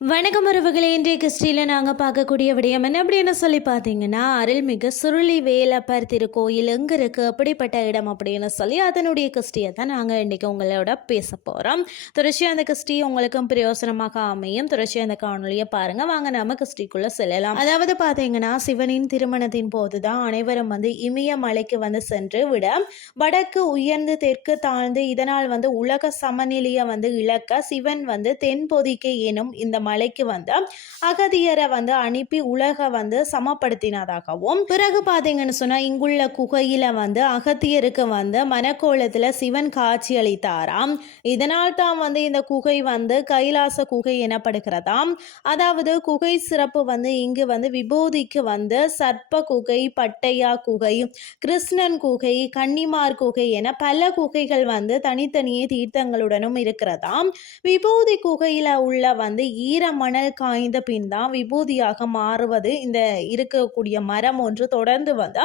வணக்கம் உறவுகளே இன்றைய கிறிஸ்டியில் நாங்கள் பார்க்கக்கூடிய விடயம் என்ன? அப்படின்னு சொல்லி பார்த்தீங்கன்னா அருள்மிகு சுருளி வேலப்பர் திருக்கோயில் எங்கே இருக்குது அப்படிப்பட்ட இடம் அப்படின்னு சொல்லி அதனுடைய கிறிஸ்டியை தான் நாங்கள் இன்றைக்கி உங்களோட பேச போகிறோம் தொடர்ச்சியாக அந்த கிறிஸ்டி உங்களுக்கும் பிரயோசனமாக அமையும். தொடர்ச்சியாக அந்த காணொலியை பாருங்கள் வாங்க நம்ம கிறிஸ்டிக்குள்ளே செல்லலாம். அதாவது பார்த்தீங்கன்னா சிவனின் திருமணத்தின் போது தான் அனைவரும் வந்து இமய மலைக்கு வந்து சென்று விட வடக்கு உயர்ந்து தெற்கு தாழ்ந்து இதனால் வந்து உலக சமநிலையை வந்து இழக்க சிவன் வந்து தென்பொதிக்கை எனும் இந்த மலைக்கு வந்து அகதியரை வந்து அனுப்பி உலக வந்து சமப்படுத்தினதாகவும் பிறகு பார்த்தீங்கன்னு சொன்னால் இங்குள்ள குகையில வந்து அகத்தியருக்கு வந்து மனக்கோலத்தில் சிவன் காட்சி அளித்தாராம் இதனால் தான் வந்து இந்த குகை வந்து கைலாச குகை எனப்படுகிறதாம். அதாவது குகை சிறப்பு வந்து இங்கு வந்து விபூதிக்கு வந்து சர்ப்ப குகை பட்டையா குகை கிருஷ்ணன் குகை கன்னிமார் குகை என பல குகைகள் வந்து தனித்தனியே தீர்த்தங்களுடனும் இருக்கிறதாம். விபூதி குகையில உள்ள வந்து ஈரமணல் காய்ந்த பின் தான் விபூதியாக மாறுவது இந்த இருக்கக்கூடிய மரம் ஒன்று தொடர்ந்து வந்து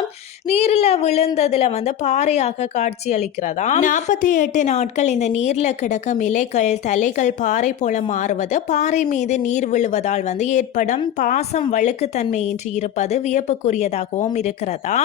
நீரில் விழுந்ததுல வந்து பாறையாக காட்சி அளிக்கிறதா? நாற்பத்தி எட்டு நாட்கள் இந்த நீர்ல கிடக்கும் இலைகள் தலைகள் பாறை போல மாறுவது பாறை மீது நீர் விழுவதால் வந்து ஏற்படும் பாசம் வழுக்குத்தன்மையின்றி இருப்பது வியப்புக்குரியதாகவும் இருக்கிறதா?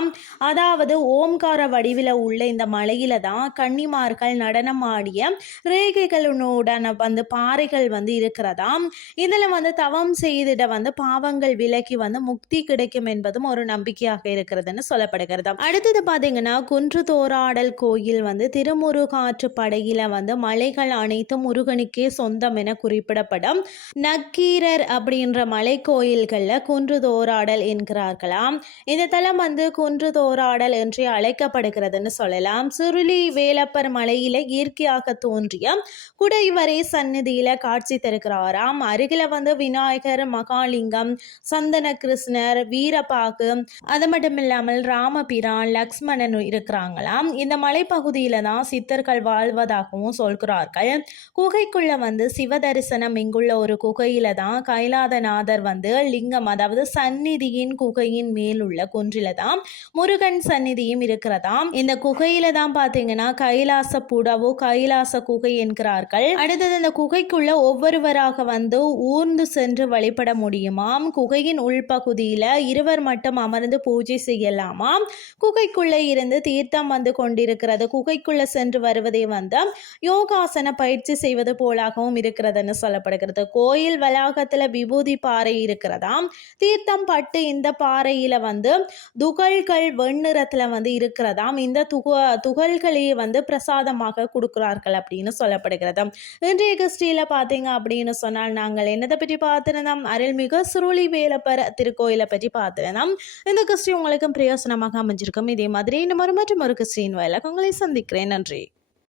அதாவது ஓம்கார வடிவில் உள்ள இந்த மலையில தான் கன்னிமார்கள் நடனம் ஆடிய ரேகைகளுடன் வந்து பாறைகள் வந்து இருக்கிறதாம் இதில் வந்து தவம் செய்திட வந்து பாவங்கள் விலக்கி வந்து முக்தி கிடைக்கும் என்பதும் ஒரு நம்பிக்கையாக இருக்கிறதுன்னு சொல்லப்படுகிறது. அடுத்தது பார்த்தீங்கன்னா குன்று தோராடல் கோயில் வந்து திருமுருகாற்று படையில வந்து மலைகள் அனைத்தும் முருகனுக்கே சொந்தம் என குறிப்பிடப்படும். நக்கீரர் அப்படின்ற மலை கோயில்களில் குன்று தோராடல் என்கிறார்களாம். இந்த தலம் வந்து குன்று தோராடல் என்று அழைக்கப்படுகிறதுன்னு சொல்லலாம். சுருளி வேலப்பர் மலையில இயற்கையாக தோன்றிய குடைவரை சந்நிதியில காட்சி தருகிறாராம். அரு அருகில வந்து விநாயகர் மகாலிங்கம் சந்தன கிருஷ்ணர் வீரபாகு. அது மட்டும் இல்லாமல் ராமபிரான் லக்ஷ்மணன் இருக்கிறாங்களாம். இந்த மலைப்பகுதியில தான் சித்தர்கள் வாழ்வதாகவும் சொல்கிறார்கள். குகைக்குள்ள வந்து சிவதரிசனம் இங்குள்ள ஒரு குகையில தான் கைலாதநாதர் வந்து லிங்கம் அதாவது சந்நிதியின் குகையின் மேல் உள்ள குன்றில தான் முருகன் சந்நிதியும் இருக்கிறதாம். இந்த குகையில தான் பாத்தீங்கன்னா கைலாச புடவோ கைலாச குகை என்கிறார்கள். அடுத்தது இந்த குகைக்குள்ள ஒவ்வொருவராக வந்து ஊர்ந்து சென்று வழிபட முடியுமாம்? குகையின் உள்பகுதியில் இருவர் மட்டும் அமர்ந்து பூஜை செய்யலாமாம் குகைக்குள்ளே இருந்து தீர்த்தம் வந்து கொண்டிருக்கிறது. குகைக்குள்ளே சென்று வருவதை வந்து யோகாசன பயிற்சி செய்வது போலாகவும் இருக்கிறதுன்னு சொல்லப்படுகிறது. கோயில் வளாகத்தில் விபூதி பாறை இருக்கிறதாம் தீர்த்தம் பட்டு இந்த பாறையில் வந்து துகள்கள் வெண்ணிறத்தில் வந்து இருக்கிறதாம் இந்த துக துகள்களையே வந்து பிரசாதமாக கொடுக்கிறார்கள் அப்படின்னு சொல்லப்படுகிறது. இன்றைய கிறிஸ்டியில பார்த்தீங்க அப்படின்னு சொன்னால் நாங்கள் என்னதை பற்றி பார்த்துருந்தோம்? அருள்மிகு சுருளி வேலப்பர் திருக்கோயிலை பற்றி பார்த்துருந்தோம். இந்த கிறிஸ்டி உங்களுக்கும் பிரயோசனமாக அமைஞ்சிருக்கும் இதே மாதிரி இன்னும் ஒரு மற்றும் ஒரு கிறிஸ்டின் வயலாக உங்களை சந்திக்கிறேன். நன்றி.